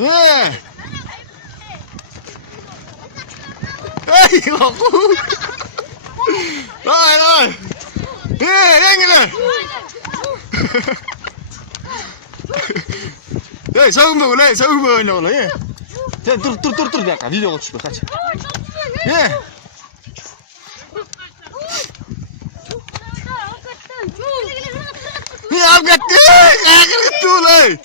Ê, ngọc. Rồi. Nhanh lên. Savunma ulan, savunma oyna ulan. Sen dur bir dakika, videoga tushdi, kaç. Olib ketdi. Qayerga ketdi ulan?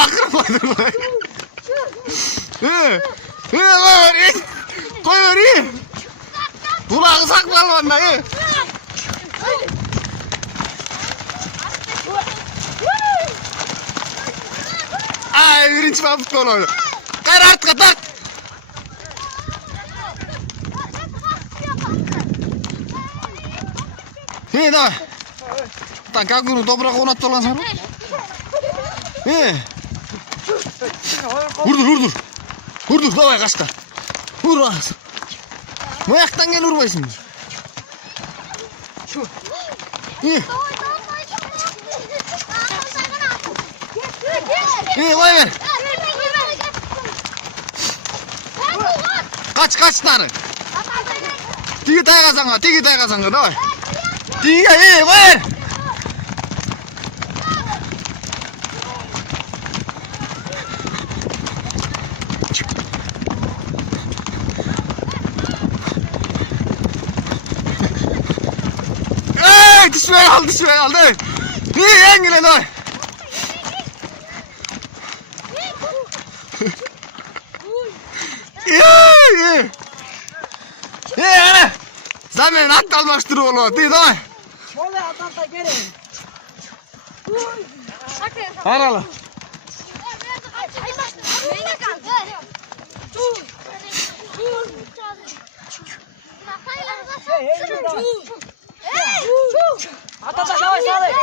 Aqirmaydi. Qo'y bering. Qulog'i saqlanmanda. Ay, birinchi man futbol o'yna. Qara ortga tart. Давай. Так, как говорю, доброго o'rnatib olgansan. Urdur, давай qashqa. Ur. Bu yoqdan kelib urmaysan. Qo'y ber. Kaç tane? Tigi tayqasan, давай. Tigiga, qo'y. Düşmeye kaldı. Yengile lan. Ana. Sen at almıştır oğlum. Değil mi? Şöyle atarsa gelin. Aralı. Atarsa savaş sağlayın.